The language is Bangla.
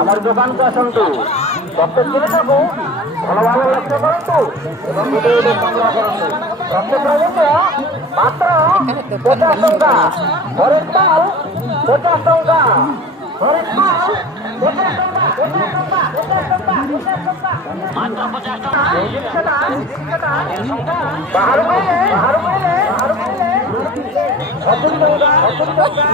আমার দোকানকে আসন্তু প্রত্যেক জিনিসটাকে ভালোভাবে লক্ষ্য করন্তু এবং ভিডিওটি সংগ্রহ করন্তু। প্রত্যেক রয়েছে মাত্র 50 টাকা, হরেক মাল 50 টাকা, হরেক মাল 50 টাকা, 50 টাকা, 50 টাকা, 50 টাকা, মাত্র 50 টাকা। এই জিনিসটা বাহার পাইলে 80 টাকা, 80 টাকা,